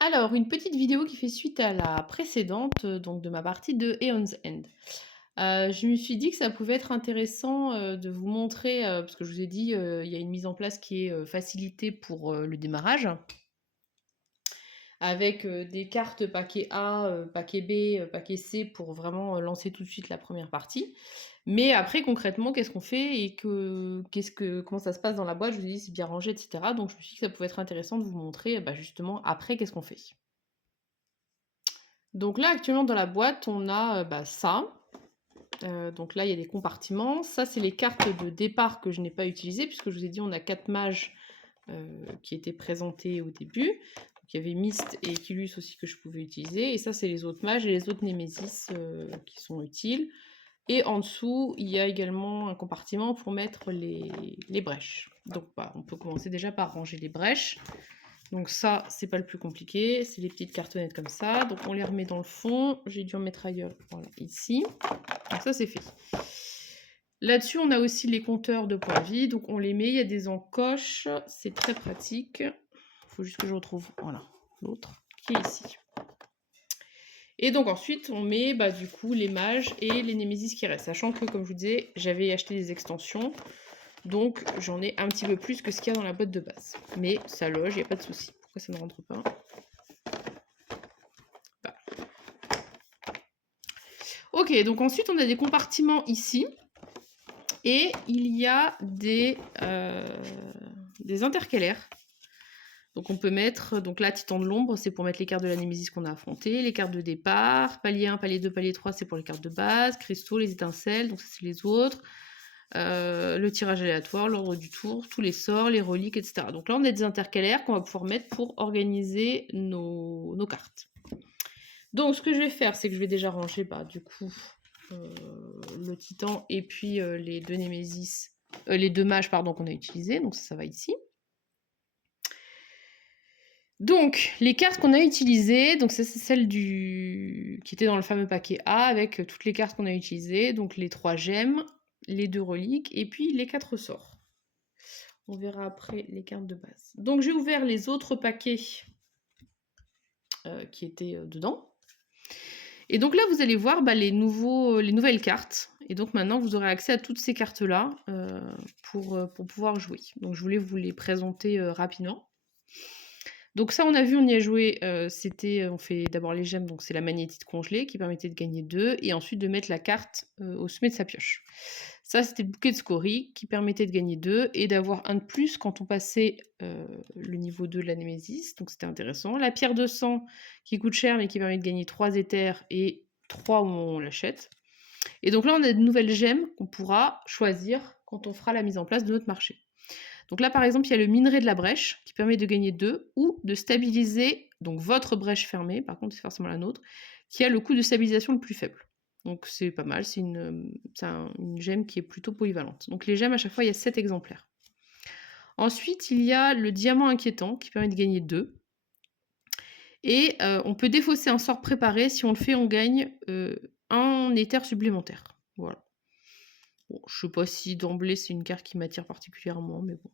Alors, une petite vidéo qui fait suite à la précédente, donc de ma partie de Aeon's End. Je me suis dit que ça pouvait être intéressant, de vous montrer, parce que je vous ai dit, il y a une mise en place qui est, facilitée pour, le démarrage avec, des cartes paquet A, paquet B, paquet C pour vraiment, lancer tout de suite la première partie. Mais après concrètement, qu'est-ce qu'on fait et comment ça se passe dans la boîte? Je vous ai dit: «C'est bien rangé» et cetera, donc je me suis dit que ça pouvait être intéressant de vous montrer, bah, justement après qu'est-ce qu'on fait. Donc là, actuellement, dans la boîte, on a, bah, ça. Donc là, il y a des compartiments. Ça, c'est les cartes de départ que je n'ai pas utilisées, puisque je vous ai dit, on a 4 mages, qui étaient présentés au début. Donc il y avait Myst et Equilus aussi que je pouvais utiliser. Et ça, c'est les autres mages et les autres Némésis, qui sont utiles. Et en dessous, il y a également un compartiment pour mettre les brèches. Donc, bah, on peut commencer déjà par ranger les brèches. Donc ça, c'est pas le plus compliqué, c'est les petites cartonnettes comme ça. Donc on les remet dans le fond. J'ai dû en mettre ailleurs, voilà, ici. Donc ça, c'est fait. Là-dessus, on a aussi les compteurs de points de vie. Donc on les met, il y a des encoches. C'est très pratique. Il faut juste que je retrouve, voilà, l'autre qui est ici. Et donc ensuite, on met bah, du coup les mages et les némésis qui restent. Sachant que, comme je vous disais, j'avais acheté des extensions. Donc j'en ai un petit peu plus que ce qu'il y a dans la boîte de base. Mais ça loge, il n'y a pas de souci. Pourquoi ça ne rentre pas? Voilà. Ok, donc ensuite on a des compartiments ici. Et il y a des intercalaires. Donc on peut mettre, donc là, Titan de l'ombre, c'est pour mettre les cartes de la Némésis qu'on a affrontées, les cartes de départ, palier 1, palier 2, palier 3, c'est pour les cartes de base, cristaux, les étincelles, donc ça c'est les autres, le tirage aléatoire, l'ordre du tour, tous les sorts, les reliques, etc. Donc là on a des intercalaires qu'on va pouvoir mettre pour organiser nos cartes. Donc ce que je vais faire, c'est que je vais déjà ranger, bah, du coup, le titan et puis les deux Némésis, les deux mages, pardon, qu'on a utilisés, donc ça va ici. Donc, les cartes qu'on a utilisées, donc ça c'est celle qui était dans le fameux paquet A avec toutes les cartes qu'on a utilisées, donc les 3 gemmes, les 2 reliques et puis les 4 sorts. On verra après les cartes de base. Donc j'ai ouvert les autres paquets qui étaient dedans. Et donc là, vous allez voir bah, les nouvelles cartes. Et donc maintenant, vous aurez accès à toutes ces cartes-là pour pouvoir jouer. Donc je voulais vous les présenter rapidement. Donc ça, on a vu, on y a joué, on fait d'abord les gemmes, donc c'est la magnétite congelée qui permettait de gagner 2, et ensuite de mettre la carte au sommet de sa pioche. Ça, c'était le bouquet de scories qui permettait de gagner 2 et d'avoir un de plus quand on passait le niveau 2 de la Némésis, donc c'était intéressant. La pierre de sang qui coûte cher mais qui permet de gagner 3 éthers et 3 où on l'achète. Et donc là, on a de nouvelles gemmes qu'on pourra choisir quand on fera la mise en place de notre marché. Donc là, par exemple, il y a le minerai de la brèche qui permet de gagner 2 ou de stabiliser donc votre brèche fermée, par contre, c'est forcément la nôtre, qui a le coût de stabilisation le plus faible. Donc c'est pas mal, c'est une gemme qui est plutôt polyvalente. Donc les gemmes, à chaque fois, il y a 7 exemplaires. Ensuite, il y a le diamant inquiétant qui permet de gagner 2. Et on peut défausser un sort préparé. Si on le fait, on gagne un éther supplémentaire. Voilà. Bon, je sais pas si d'emblée c'est une carte qui m'attire particulièrement, mais bon.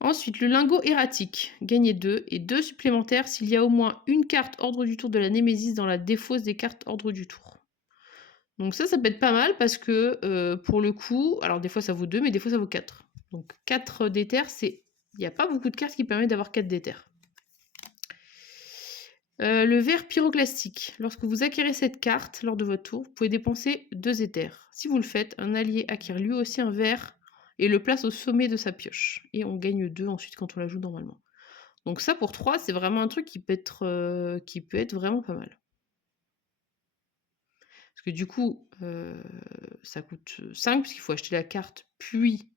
Ensuite, le lingot erratique, gagner 2 et 2 supplémentaires s'il y a au moins une carte ordre du tour de la Némésis dans la défausse des cartes ordre du tour. Donc ça peut être pas mal parce que pour le coup, alors des fois ça vaut 2, mais des fois ça vaut 4. Donc 4 d'éther, il n'y a pas beaucoup de cartes qui permettent d'avoir 4 d'éther. Le verre pyroclastique. Lorsque vous acquérez cette carte lors de votre tour, vous pouvez dépenser 2 éthers. Si vous le faites, un allié acquiert lui aussi un verre et le place au sommet de sa pioche. Et on gagne 2 ensuite quand on la joue normalement. Donc ça, pour 3, c'est vraiment un truc qui peut être vraiment pas mal. Parce que du coup, ça coûte 5, puisqu'il faut acheter la carte, puis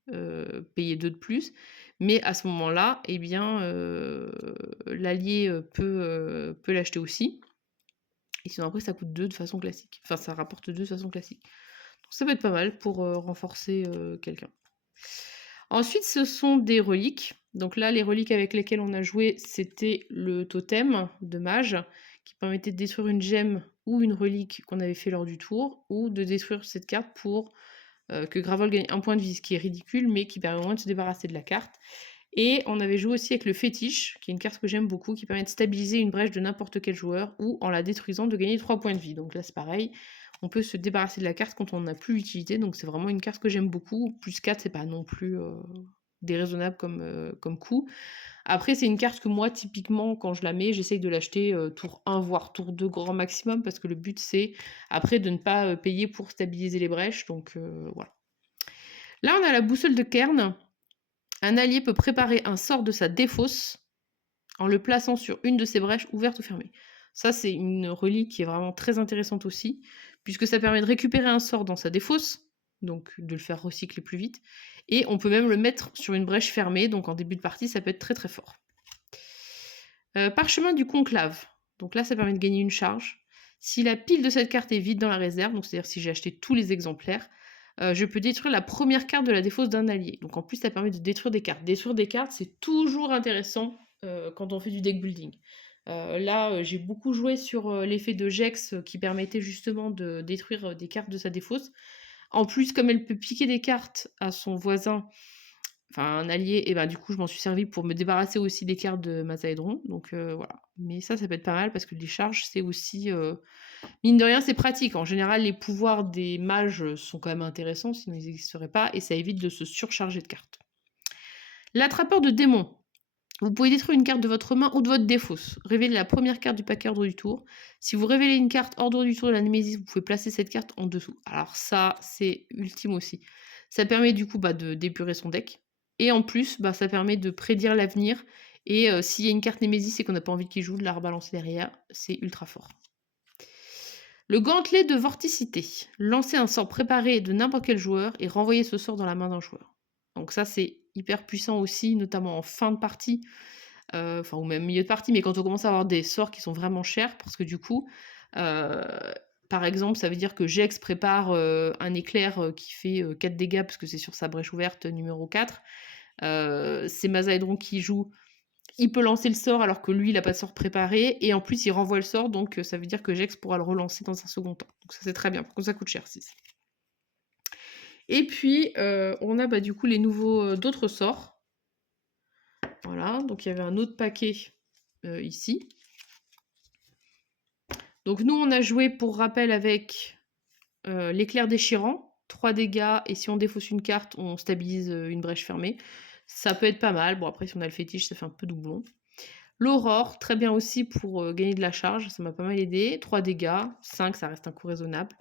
payer 2 de plus. Mais à ce moment-là, eh bien, l'allié peut l'acheter aussi. Et sinon après, ça coûte 2 de façon classique. Enfin, ça rapporte 2 de façon classique. Donc ça peut être pas mal pour renforcer quelqu'un. Ensuite, ce sont des reliques. Donc là, les reliques avec lesquelles on a joué, c'était le totem de mage, qui permettait de détruire une gemme ou une relique qu'on avait fait lors du tour, ou de détruire cette carte pour que Gravol gagne un point de vie, ce qui est ridicule, mais qui permet au moins de se débarrasser de la carte. Et on avait joué aussi avec le fétiche, qui est une carte que j'aime beaucoup, qui permet de stabiliser une brèche de n'importe quel joueur, ou en la détruisant de gagner 3 points de vie. Donc là c'est pareil, on peut se débarrasser de la carte quand on n'a plus l'utilité, donc c'est vraiment une carte que j'aime beaucoup. Plus 4, c'est pas non plus déraisonnable comme coût. Après, c'est une carte que moi, typiquement, quand je la mets, j'essaye de l'acheter tour 1, voire tour 2 grand maximum, parce que le but, c'est après de ne pas payer pour stabiliser les brèches. Donc voilà. Là, on a la boussole de Cairn. Un allié peut préparer un sort de sa défausse en le plaçant sur une de ses brèches, ouvertes ou fermées. Ça, c'est une relique qui est vraiment très intéressante aussi, puisque ça permet de récupérer un sort dans sa défausse, donc de le faire recycler plus vite, et on peut même le mettre sur une brèche fermée, donc en début de partie, ça peut être très très fort. Parchemin du conclave. Donc là, ça permet de gagner une charge. Si la pile de cette carte est vide dans la réserve, donc c'est-à-dire si j'ai acheté tous les exemplaires, je peux détruire la première carte de la défausse d'un allié. Donc en plus, ça permet de détruire des cartes. Détruire des cartes, c'est toujours intéressant quand on fait du deck building. Là, j'ai beaucoup joué sur l'effet de Jex qui permettait justement de détruire des cartes de sa défausse. En plus, comme elle peut piquer des cartes à son voisin, enfin un allié, et ben du coup je m'en suis servi pour me débarrasser aussi des cartes de Mazaedron, donc voilà. Mais ça peut être pas mal parce que les charges c'est aussi, mine de rien c'est pratique. En général les pouvoirs des mages sont quand même intéressants, sinon ils n'existeraient pas, et ça évite de se surcharger de cartes. L'attrapeur de démons. Vous pouvez détruire une carte de votre main ou de votre défausse. Révélez la première carte du paquet ordre du tour. Si vous révélez une carte ordre du tour de la Némésis, vous pouvez placer cette carte en dessous. Alors ça, c'est ultime aussi. Ça permet du coup de d'épurer son deck. Et en plus, ça permet de prédire l'avenir. Et s'il y a une carte Némésis et qu'on n'a pas envie qu'il joue, de la rebalancer derrière, c'est ultra fort. Le gantelet de vorticité. Lancez un sort préparé de n'importe quel joueur et renvoyez ce sort dans la main d'un joueur. Donc ça, c'est hyper puissant aussi, notamment en fin de partie, ou même milieu de partie, mais quand on commence à avoir des sorts qui sont vraiment chers, parce que du coup, par exemple, ça veut dire que Jex prépare un éclair qui fait 4 dégâts, parce que c'est sur sa brèche ouverte numéro 4. C'est Mazaedron qui joue, il peut lancer le sort alors que lui, il n'a pas de sort préparé, et en plus, il renvoie le sort, donc ça veut dire que Jex pourra le relancer dans un second temps. Donc ça, c'est très bien, par contre, ça coûte cher, 6. Et puis, on a du coup les nouveaux d'autres sorts. Voilà, donc il y avait un autre paquet ici. Donc nous, on a joué, pour rappel, avec l'éclair déchirant, 3 dégâts, et si on défausse une carte, on stabilise une brèche fermée. Ça peut être pas mal. Bon, après, si on a le fétiche, ça fait un peu doublon. L'aurore, très bien aussi pour gagner de la charge, ça m'a pas mal aidé. 3 dégâts, 5, ça reste un coup raisonnable.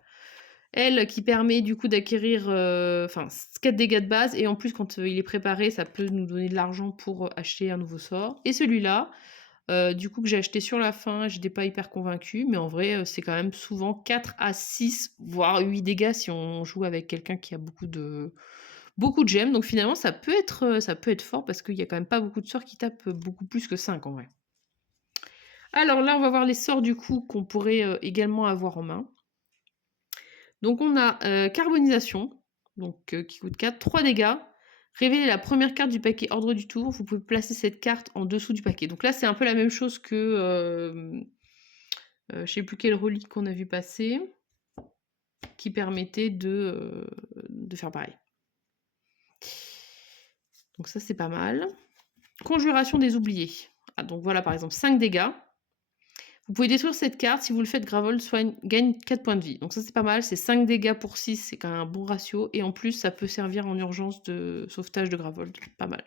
Elle, qui permet du coup d'acquérir 4 dégâts de base, et en plus, quand il est préparé, ça peut nous donner de l'argent pour acheter un nouveau sort. Et celui-là, du coup, que j'ai acheté sur la fin, j'étais pas hyper convaincue, mais en vrai, c'est quand même souvent 4 à 6, voire 8 dégâts si on joue avec quelqu'un qui a beaucoup de gemmes. Donc finalement, ça peut être fort, parce qu'il y a quand même pas beaucoup de sorts qui tapent beaucoup plus que 5 en vrai. Alors là, on va voir les sorts du coup qu'on pourrait également avoir en main. Donc on a carbonisation, donc qui coûte 4, 3 dégâts. Révélez la première carte du paquet ordre du tour. Vous pouvez placer cette carte en dessous du paquet. Donc là, c'est un peu la même chose que je sais plus quelle relique qu'on a vu passer, qui permettait de faire pareil. Donc ça, c'est pas mal. Conjuration des oubliés. Ah, donc voilà, par exemple, 5 dégâts. Vous pouvez détruire cette carte. Si vous le faites, Gravel gagne 4 points de vie. Donc ça, c'est pas mal. C'est 5 dégâts pour 6. C'est quand même un bon ratio. Et en plus, ça peut servir en urgence de sauvetage de Gravel. Pas mal.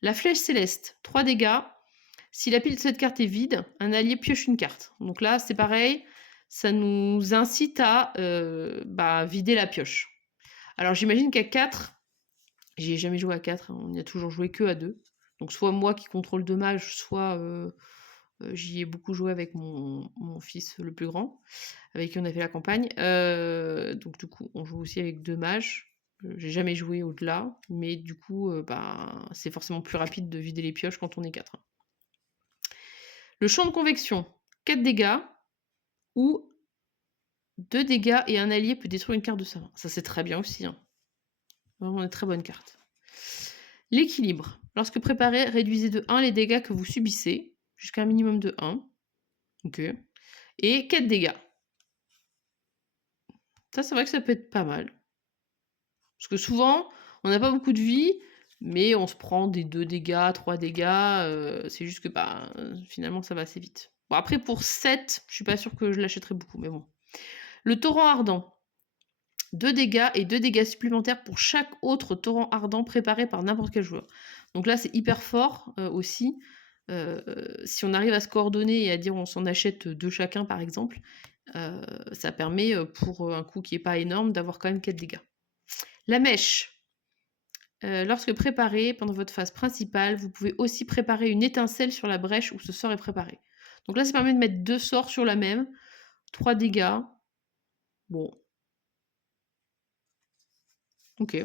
La flèche céleste. 3 dégâts. Si la pile de cette carte est vide, un allié pioche une carte. Donc là, c'est pareil. Ça nous incite à vider la pioche. Alors j'imagine qu'à 4, j'y ai jamais joué à 4. On n'y a toujours joué que à 2. Donc soit moi qui contrôle 2 mages, soit... j'y ai beaucoup joué avec mon fils le plus grand, avec qui on a fait la campagne. Donc du coup, on joue aussi avec 2 mages. J'ai jamais joué au-delà, mais du coup, c'est forcément plus rapide de vider les pioches quand on est 4. Le champ de convection, 4 dégâts, ou 2 dégâts et un allié peut détruire une carte de sa main. Ça, c'est très bien aussi. Vraiment une très bonne carte. L'équilibre. Lorsque préparé, réduisez de 1 les dégâts que vous subissez, jusqu'à un minimum de 1. Ok. Et 4 dégâts. Ça, c'est vrai que ça peut être pas mal. Parce que souvent, on n'a pas beaucoup de vie. Mais on se prend des 2 dégâts, 3 dégâts, c'est juste que, bah, finalement ça va assez vite. Bon après pour 7, je suis pas sûre que je l'achèterai beaucoup, mais bon. Le torrent ardent, 2 dégâts et 2 dégâts supplémentaires pour chaque autre torrent ardent préparé par n'importe quel joueur. Donc là, c'est hyper fort, aussi. Si on arrive à se coordonner et à dire on s'en achète 2 chacun par exemple, ça permet, pour, un coût qui est pas énorme, d'avoir quand même 4 dégâts. La mèche, lorsque préparée pendant votre phase principale, vous pouvez aussi préparer une étincelle sur la brèche où ce sort est préparé. Donc là, ça permet de mettre 2 sorts sur la même, 3 dégâts. Bon. OK.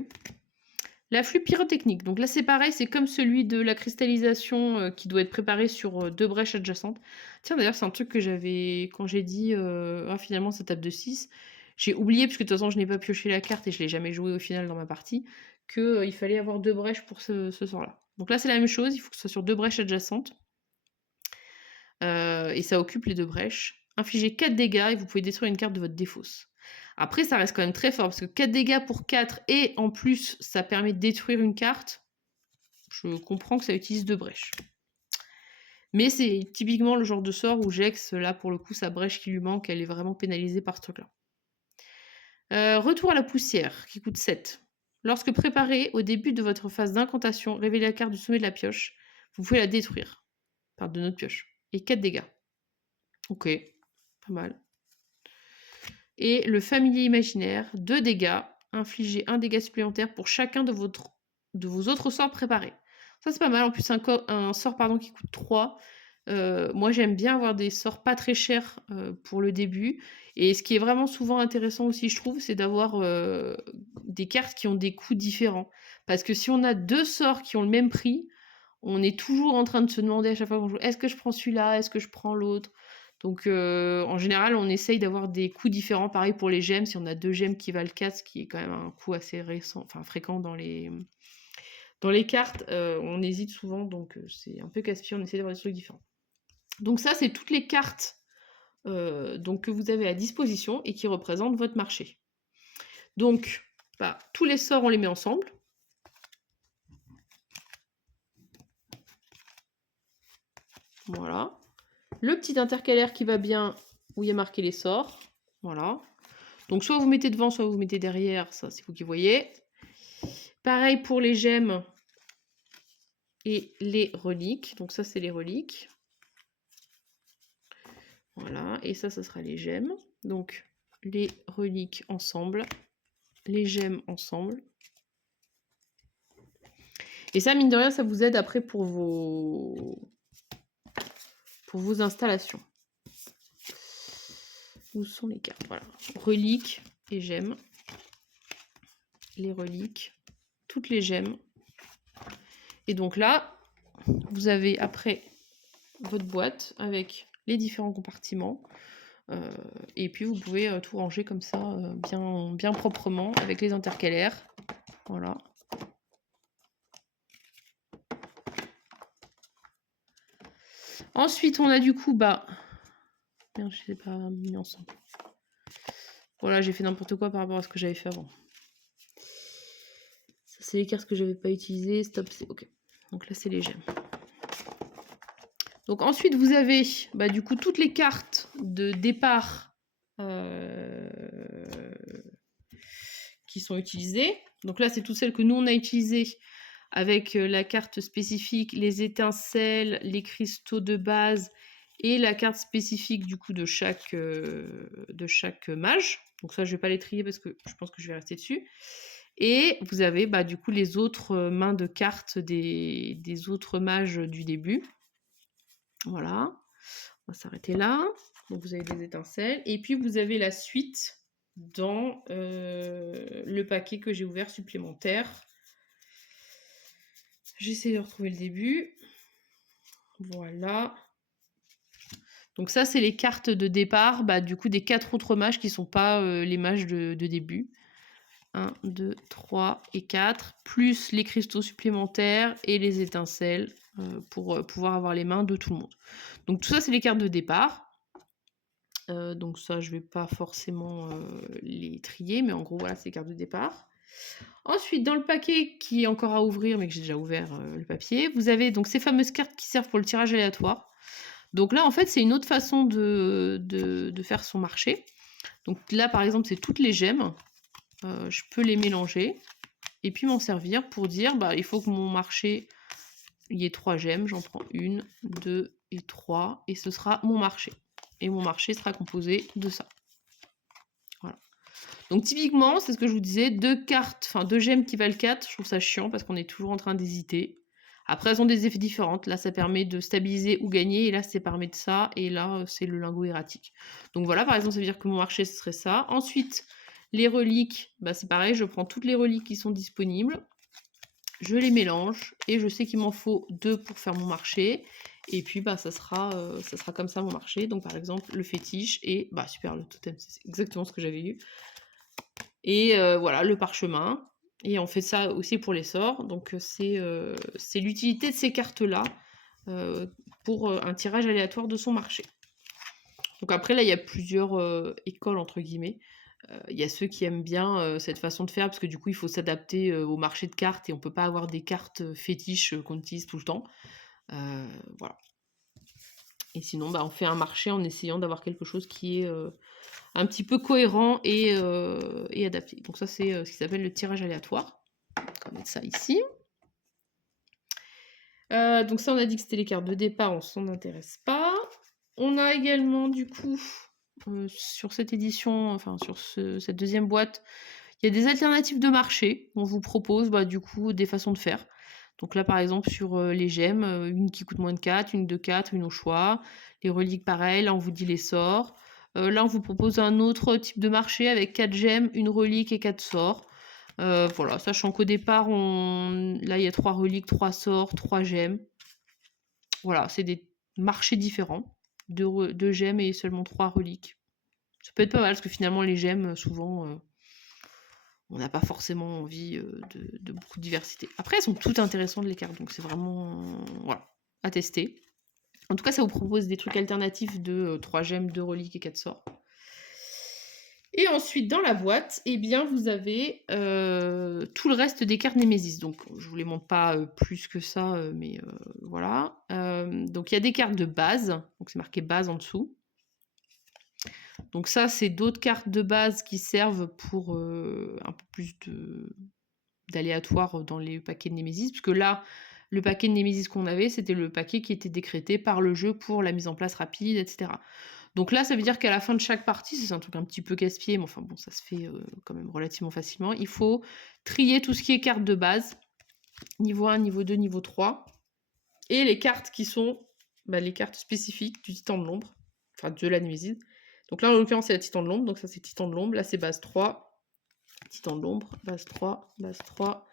L'afflux pyrotechnique. Donc là, c'est pareil, c'est comme celui de la cristallisation, qui doit être préparé sur, 2 brèches adjacentes. Tiens, d'ailleurs, c'est un truc que j'avais quand j'ai dit, «Ah finalement ça tape de 6», j'ai oublié, puisque de toute façon je n'ai pas pioché la carte et je l'ai jamais joué au final dans ma partie, que, il fallait avoir 2 brèches pour ce sort-là. Donc là, c'est la même chose, il faut que ce soit sur 2 brèches adjacentes. Et ça occupe les 2 brèches. Infligez 4 dégâts et vous pouvez détruire une carte de votre défausse. Après, ça reste quand même très fort, parce que 4 dégâts pour 4 et en plus, ça permet de détruire une carte. Je comprends que ça utilise 2 brèches. Mais c'est typiquement le genre de sort où Jex, là, pour le coup, sa brèche qui lui manque, elle est vraiment pénalisée par ce truc-là. Retour à la poussière, qui coûte 7. Lorsque préparé, au début de votre phase d'incantation, révélez la carte du sommet de la pioche. Vous pouvez la détruire par de notre pioche. Et 4 dégâts. Ok, pas mal. Et le familier imaginaire, 2 dégâts. Infligez 1 dégât supplémentaire pour chacun de vos autres sorts préparés. Ça, c'est pas mal. En plus, un sort qui coûte 3. Moi, j'aime bien avoir des sorts pas très chers pour le début. Et ce qui est vraiment souvent intéressant aussi, je trouve, c'est d'avoir des cartes qui ont des coûts différents. Parce que si on a 2 sorts qui ont le même prix, on est toujours en train de se demander à chaque fois qu'on joue, est-ce que je prends celui-là, est-ce que je prends l'autre? Donc en général, on essaye d'avoir des coûts différents. Pareil pour les gemmes, si on a 2 gemmes qui valent 4, ce qui est quand même un coût assez fréquent dans les cartes, on hésite souvent, donc c'est un peu casse-pied, on essaie d'avoir des trucs différents. Donc ça, c'est toutes les cartes donc, que vous avez à disposition et qui représentent votre marché. Donc, tous les sorts, on les met ensemble. Voilà. Le petit intercalaire qui va bien, où il y a marqué les sorts. Voilà. Donc, soit vous mettez devant, soit vous mettez derrière. Ça, c'est vous qui voyez. Pareil pour les gemmes et les reliques. Donc, ça, c'est les reliques. Voilà. Et ça sera les gemmes. Donc, les reliques ensemble. Les gemmes ensemble. Et ça, mine de rien, ça vous aide après pour vos installations. Où sont les cartes? Voilà. Reliques et gemmes. Les reliques. Toutes les gemmes. Et donc là, vous avez après votre boîte avec les différents compartiments. Et puis vous pouvez tout ranger comme ça, bien proprement, avec les intercalaires. Voilà. Ensuite, on a du coup, merde, je ne les ai pas mis ensemble. Voilà, j'ai fait n'importe quoi par rapport à ce que j'avais fait avant. Ça, c'est les cartes que je n'avais pas utilisées. Stop, c'est OK. Donc là, c'est les gemmes. Donc ensuite, vous avez du coup toutes les cartes de départ qui sont utilisées. Donc là, c'est toutes celles que nous, on a utilisées avec la carte spécifique, les étincelles, les cristaux de base et la carte spécifique du coup de chaque mage. Donc ça, je vais pas les trier parce que je pense que je vais rester dessus. Et vous avez du coup les autres mains de cartes des autres mages du début. Voilà, on va s'arrêter là. Donc vous avez des étincelles. Et puis vous avez la suite dans le paquet que j'ai ouvert supplémentaire. J'essaie de retrouver le début. Voilà. Donc ça, c'est les cartes de départ du coup des 4 autres mages qui ne sont pas les mages de début. 1, 2, 3 et 4, plus les cristaux supplémentaires et les étincelles pour pouvoir avoir les mains de tout le monde. Donc tout ça, c'est les cartes de départ. Donc ça, je ne vais pas forcément les trier, mais en gros, voilà, c'est les cartes de départ. Ensuite, dans le paquet qui est encore à ouvrir, mais que j'ai déjà ouvert le papier, vous avez donc ces fameuses cartes qui servent pour le tirage aléatoire. Donc là, en fait, c'est une autre façon de faire son marché. Donc là, par exemple, c'est toutes les gemmes. Je peux les mélanger et puis m'en servir pour dire, bah, il faut que mon marché, il y ait 3 gemmes. J'en prends 1, 2 et 3 et ce sera mon marché. Et mon marché sera composé de ça. Voilà. Donc typiquement, c'est ce que je vous disais, 2 cartes, enfin 2 gemmes qui valent 4, je trouve ça chiant parce qu'on est toujours en train d'hésiter. Après, elles ont des effets différents. Là, ça permet de stabiliser ou gagner, et là, ça permet de ça, et là, c'est le lingot erratique. Donc voilà, par exemple, ça veut dire que mon marché, ce serait ça. Ensuite, les reliques, bah, c'est pareil, je prends toutes les reliques qui sont disponibles, je les mélange, et je sais qu'il m'en faut 2 pour faire mon marché, et puis bah, ça sera comme ça mon marché. Donc par exemple, le fétiche, et bah super, le totem, c'est exactement ce que j'avais eu. Et voilà, le parchemin. Et on fait ça aussi pour les sorts. Donc c'est l'utilité de ces cartes-là pour un tirage aléatoire de son marché. Donc après, là, il y a plusieurs écoles, entre guillemets. Il y a ceux qui aiment bien cette façon de faire, parce que du coup, il faut s'adapter au marché de cartes, et on peut pas avoir des cartes fétiches qu'on utilise tout le temps. Voilà. Et sinon, bah, on fait un marché en essayant d'avoir quelque chose qui est un petit peu cohérent et adapté. Donc ça, c'est ce qui s'appelle le tirage aléatoire. On va mettre ça ici. Donc ça, on a dit que c'était les cartes de départ, on s'en intéresse pas. On a également, du coup, sur cette édition, enfin sur cette deuxième boîte, il y a des alternatives de marché. On vous propose, bah, du coup, des façons de faire. Donc là, par exemple, sur les gemmes, une qui coûte moins de 4, une de 4, une au choix. Les reliques, pareil, là, on vous dit les sorts. Là, on vous propose un autre type de marché avec 4 gemmes, une relique et 4 sorts. Voilà, sachant qu'au départ, là, il y a 3 reliques, 3 sorts, 3 gemmes. Voilà, c'est des marchés différents. 2 gemmes et seulement 3 reliques. Ça peut être pas mal, parce que finalement, les gemmes, souvent, on n'a pas forcément envie de beaucoup de diversité. Après, elles sont toutes intéressantes, les cartes, donc c'est vraiment voilà, à tester. En tout cas, ça vous propose des trucs alternatifs de 3 gemmes, 2 reliques et 4 sorts. Et ensuite, dans la boîte, eh bien, vous avez tout le reste des cartes Némésis. Donc, je vous les montre pas plus que ça, mais voilà. Donc, il y a des cartes de base. Donc, c'est marqué base en dessous. Donc, ça, c'est d'autres cartes de base qui servent pour un peu plus d'aléatoire dans les paquets de Némésis. Parce que là, le paquet de Némésis qu'on avait, c'était le paquet qui était décrété par le jeu pour la mise en place rapide, etc. Donc là, ça veut dire qu'à la fin de chaque partie, c'est un truc un petit peu casse-pied, mais enfin bon, ça se fait quand même relativement facilement. Il faut trier tout ce qui est cartes de base, niveau 1, niveau 2, niveau 3, et les cartes qui sont les cartes spécifiques du Titan de l'ombre, enfin de la Némésis. Donc là, en l'occurrence, c'est la Titan de l'ombre, donc ça c'est Titan de l'ombre, là c'est base 3, Titan de l'ombre, base 3, base 3,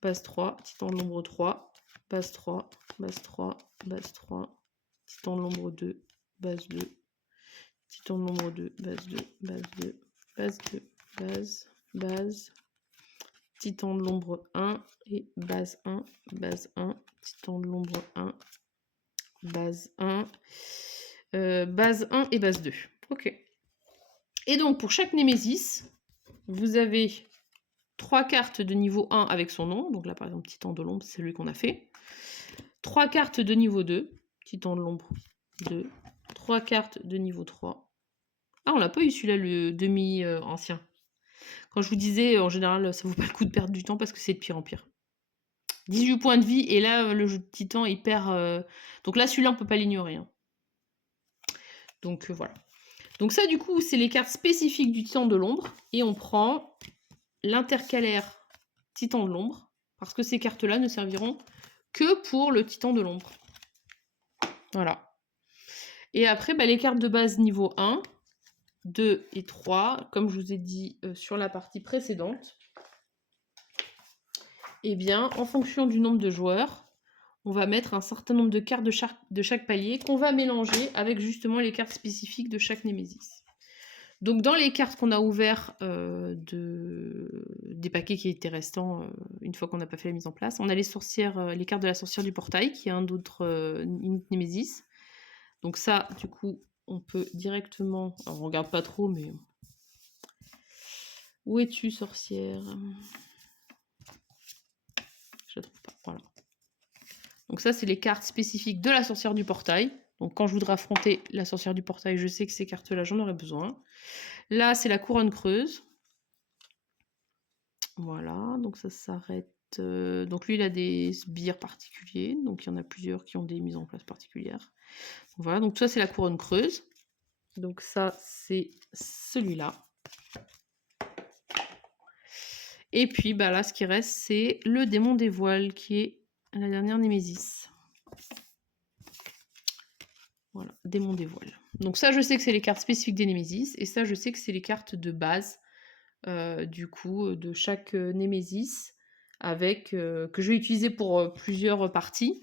base 3, Titan de l'ombre 3, base 3, base 3, base 3, Titan de l'ombre 2, base 2, Titan de l'ombre 2, base 2, base 2, base 2, base, Titan de l'ombre 1 et base 1, Titan de l'ombre 1, base 1, base 1 et base 2. Ok. Et donc, pour chaque Némésis, vous avez 3 cartes de niveau 1 avec son nom. Donc là, par exemple, Titan de l'ombre, c'est celui qu'on a fait. 3 cartes de niveau 2, Titan de l'ombre 2. 3 cartes de niveau 3. Ah, on l'a pas eu celui-là, le demi-ancien. Quand je vous disais, en général, ça vaut pas le coup de perdre du temps parce que c'est de pire en pire. 18 points de vie, et là, le jeu de Titan, il perd... Donc là, celui-là, on peut pas l'ignorer. Hein. Donc voilà. Donc ça, du coup, c'est les cartes spécifiques du Titan de l'ombre. Et on prend l'intercalaire Titan de l'ombre, parce que ces cartes-là ne serviront que pour le Titan de l'ombre. Voilà. Et après, les cartes de base niveau 1, 2 et 3, comme je vous ai dit sur la partie précédente, eh bien, en fonction du nombre de joueurs, on va mettre un certain nombre de cartes de chaque palier qu'on va mélanger avec justement les cartes spécifiques de chaque Némésis. Donc dans les cartes qu'on a ouvertes des paquets qui étaient restants une fois qu'on n'a pas fait la mise en place, on a les cartes de la sorcière du portail, qui est un d'autres Némésis. Donc ça, du coup, on peut directement... Alors, on regarde pas trop, mais... Où es-tu, sorcière ? Je la trouve pas. Voilà. Donc ça, c'est les cartes spécifiques de la sorcière du portail. Donc quand je voudrais affronter la sorcière du portail, je sais que ces cartes-là, j'en aurais besoin. Là, c'est la couronne creuse. Voilà, donc ça s'arrête. Donc lui, il a des sbires particuliers. Donc il y en a plusieurs qui ont des mises en place particulières. Voilà, donc ça, c'est la couronne creuse. Donc ça, c'est celui-là. Et puis bah là, ce qui reste, c'est le démon des voiles, qui est la dernière Némésis. Voilà, démon des voiles. Donc ça, je sais que c'est les cartes spécifiques des Némésis. Et ça, je sais que c'est les cartes de base, du coup, de chaque Némésis, avec, que je vais utiliser pour plusieurs parties.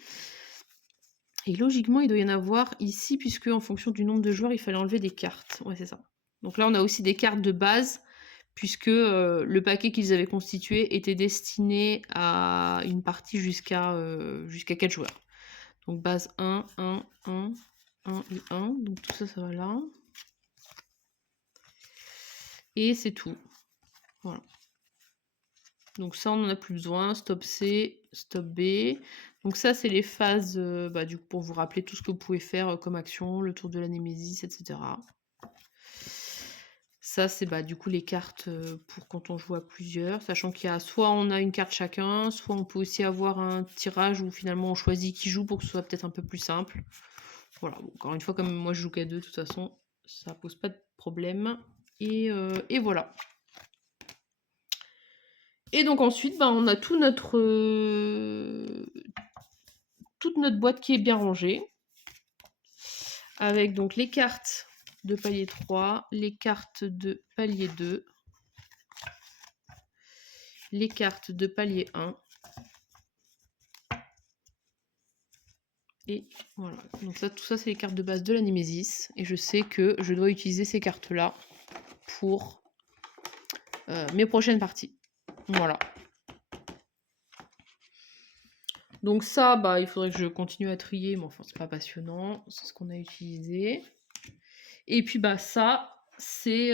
Et logiquement, il doit y en avoir ici, puisque en fonction du nombre de joueurs, il fallait enlever des cartes. Ouais, c'est ça. Donc là, on a aussi des cartes de base, puisque le paquet qu'ils avaient constitué était destiné à une partie jusqu'à 4 joueurs. Donc base 1, 1, 1, 1 et 1. Donc tout ça, ça va là. Et c'est tout. Voilà. Donc ça, on n'en a plus besoin. Stop C, stop B. Donc ça, c'est les phases, du coup, pour vous rappeler tout ce que vous pouvez faire comme action, le tour de la Némésis, etc. Ça, c'est du coup les cartes pour quand on joue à plusieurs, sachant qu'il y a soit on a une carte chacun, soit on peut aussi avoir un tirage où finalement on choisit qui joue pour que ce soit peut-être un peu plus simple. Voilà, bon, encore une fois, comme moi je joue qu'à deux, de toute façon, ça pose pas de problème. Et voilà. Et donc ensuite, on a toute notre boîte qui est bien rangée, avec donc les cartes de palier 3, les cartes de palier 2, les cartes de palier 1. Et voilà, donc ça, tout ça, c'est les cartes de base de la Némésis. Et je sais que je dois utiliser ces cartes-là pour mes prochaines parties. Voilà. Donc ça, il faudrait que je continue à trier, mais enfin, c'est pas passionnant. C'est ce qu'on a utilisé. Et puis, ça, c'est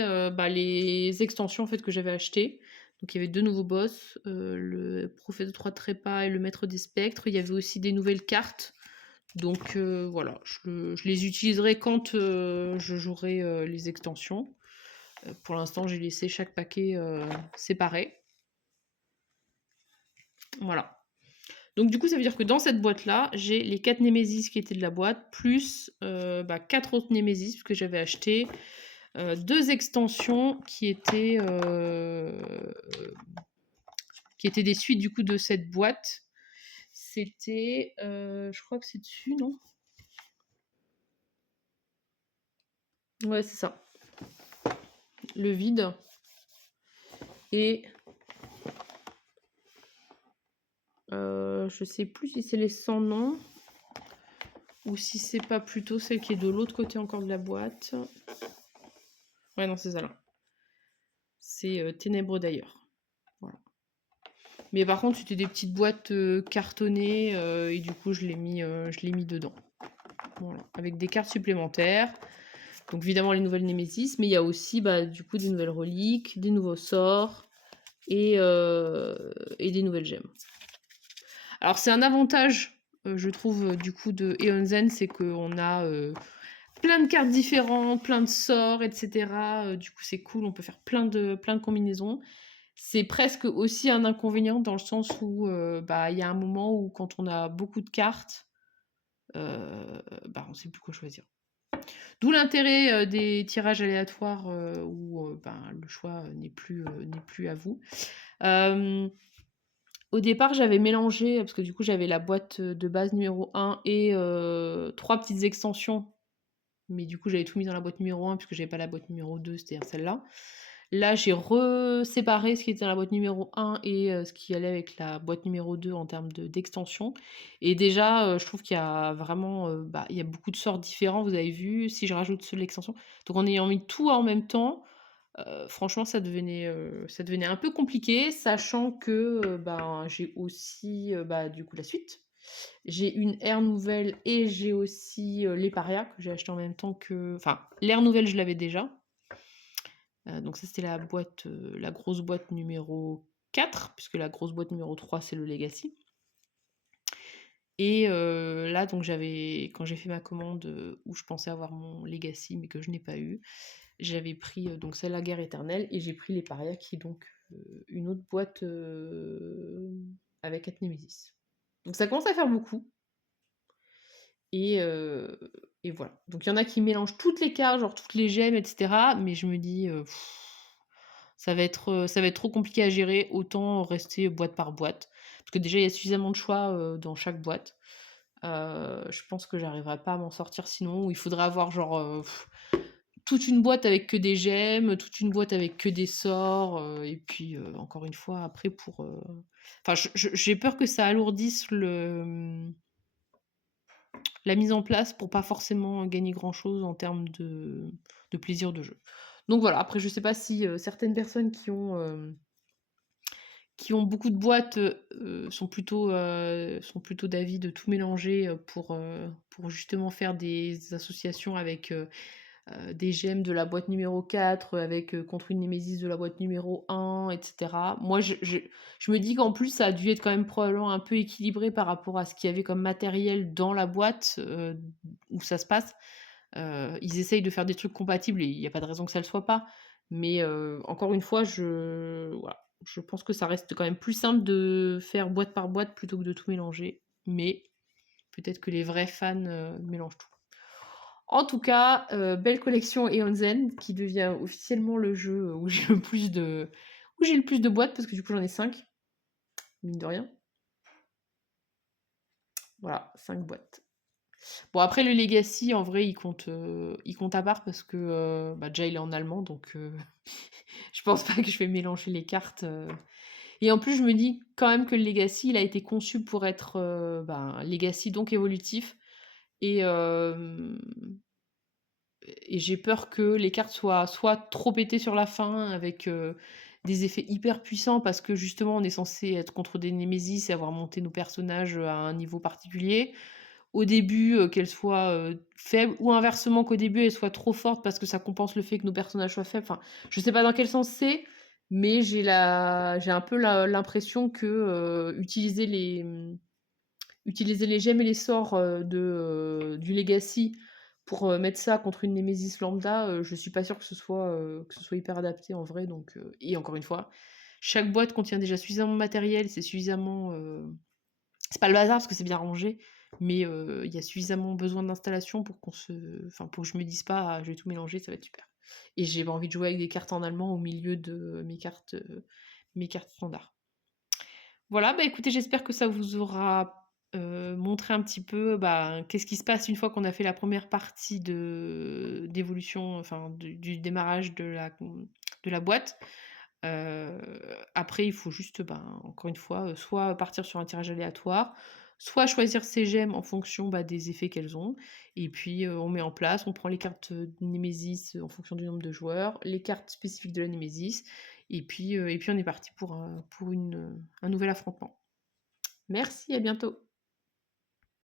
les extensions en fait que j'avais achetées. Donc, il y avait 2 nouveaux boss, le prophète de 3 trépas et le maître des spectres. Il y avait aussi des nouvelles cartes. Donc, voilà, je les utiliserai quand je jouerai les extensions. Pour l'instant, j'ai laissé chaque paquet séparé. Voilà. Donc du coup, ça veut dire que dans cette boîte-là, j'ai les 4 Némésis qui étaient de la boîte, plus 4 autres Némésis que j'avais acheté, 2 extensions qui étaient des suites du coup de cette boîte. C'était, je crois que c'est dessus, non? Ouais, c'est ça. Le vide. Et je sais plus si c'est les 100 noms ou si c'est pas plutôt celle qui est de l'autre côté encore de la boîte. Ouais, non, c'est ça là. C'est Ténèbres d'ailleurs. Voilà. Mais par contre, c'était des petites boîtes cartonnées et du coup, je l'ai mis dedans. Voilà. Avec des cartes supplémentaires. Donc évidemment, les nouvelles Némésis, mais il y a aussi du coup des nouvelles reliques, des nouveaux sorts et des nouvelles gemmes. Alors c'est un avantage, je trouve, du coup de Eonzen, c'est qu'on a plein de cartes différentes, plein de sorts, etc. Du coup c'est cool, on peut faire plein de combinaisons. C'est presque aussi un inconvénient dans le sens où il y a un moment où quand on a beaucoup de cartes, on ne sait plus quoi choisir. D'où l'intérêt des tirages aléatoires où le choix n'est plus à vous. Au départ, j'avais mélangé, parce que du coup, j'avais la boîte de base numéro 1 et 3 petites extensions. Mais du coup, j'avais tout mis dans la boîte numéro 1, puisque j'avais pas la boîte numéro 2, c'est-à-dire celle-là. Là, j'ai séparé ce qui était dans la boîte numéro 1 et ce qui allait avec la boîte numéro 2 en termes d'extension. Et déjà, je trouve qu'il y a vraiment il y a beaucoup de sorts différents, vous avez vu, si je rajoute ceux de l'extension. Donc en ayant mis tout en même temps, franchement, ça devenait un peu compliqué, sachant que j'ai aussi du coup la suite. J'ai une ère nouvelle et j'ai aussi les parias que j'ai acheté en même temps que. Enfin, l'ère nouvelle, je l'avais déjà. Donc, ça, c'était la grosse boîte numéro 4, puisque la grosse boîte numéro 3, c'est le Legacy. Et là donc quand j'ai fait ma commande, où je pensais avoir mon Legacy mais que je n'ai pas eu, j'avais pris, donc celle La Guerre éternelle et j'ai pris les Parias qui est donc, une autre boîte, avec 4 Némésis. Donc ça commence à faire beaucoup et heu et voilà. Donc il y en a qui mélangent toutes les cartes, genre toutes les gemmes et cetera, mais je me dis, ça va être trop compliqué à gérer, autant rester boîte par boîte. Parce que déjà il y a suffisamment de choix, dans chaque boîte. Je pense que j'arriverai pas à m'en sortir sinon, ou il faudrait avoir genre, toute une boîte avec que des gemmes, toute une boîte avec que des sorts, et puis, encore une fois après enfin j'ai peur que ça alourdisse la mise en place pour pas forcément gagner grand chose en termes de plaisir de jeu. Donc voilà, après je sais pas si, certaines personnes qui ont beaucoup de boîtes, sont plutôt d'avis de tout mélanger, pour justement faire des associations avec, des gemmes de la boîte numéro 4 avec, contre une némésis de la boîte numéro 1 et cetera. Moi, je me dis qu'en plus, ça a dû être quand même probablement un peu équilibré par rapport à ce qu'il y avait comme matériel dans la boîte, où ça se passe. Ils essayent de faire des trucs compatibles et il y a pas de raison que ça le soit pas. Mais, encore une fois, voilà, je pense que ça reste quand même plus simple de faire boîte par boîte plutôt que de tout mélanger. Mais peut-être que les vrais fans, mélangent tout. En tout cas, belle collection Aeon Zen qui devient officiellement le jeu où j'ai le plus de boîtes parce que du coup j'en ai 5, mine de rien. Voilà, 5 boîtes. Bon après le Legacy en vrai il compte à part parce que, bah, déjà il est en allemand donc, je pense pas que je vais mélanger les cartes, et en plus je me dis quand même que le Legacy il a été conçu pour être, ben, Legacy donc évolutif et hem et j'ai peur que les cartes soient soit trop pétées sur la fin avec, des effets hyper puissants parce que justement on est censé être contre des némésis et avoir monté nos personnages, à un niveau particulier. Au début, qu'elles soient, faibles ou inversement qu'au début elles soient trop fortes parce que ça compense le fait que nos personnages soient faibles. Enfin, je sais pas dans quel sens c'est, mais j'ai un peu l'impression que, utiliser les gemmes et les sorts, du Legacy pour, mettre ça contre une Némésis lambda, je suis pas sûre que ce soit hyper adapté en vrai donc, et encore une fois, chaque boîte contient déjà suffisamment de matériel, c'est suffisamment, c'est pas le bazar parce que c'est bien rangé, mais, il y a suffisamment besoin d'installation enfin pour que je me dise pas: «Ah je vais tout mélanger, ça va être super». Et j'ai pas envie de jouer avec des cartes en allemand au milieu de mes cartes standards. Voilà, bah, écoutez, j'espère que ça vous aura, montré un petit peu, bah, qu'est-ce qui se passe une fois qu'on a fait la première partie d'évolution, enfin du démarrage de la boîte. Heu, Après il faut juste, ben, encore une fois, soit partir sur un tirage aléatoire, soit choisir ses gemmes en fonction, bah, des effets qu'elles ont et puis, on met en place, on prend les cartes, Némésis, en fonction du nombre de joueurs, les cartes spécifiques de la Némésis et puis on est parti pour un nouvel affrontement. Merci, à bientôt.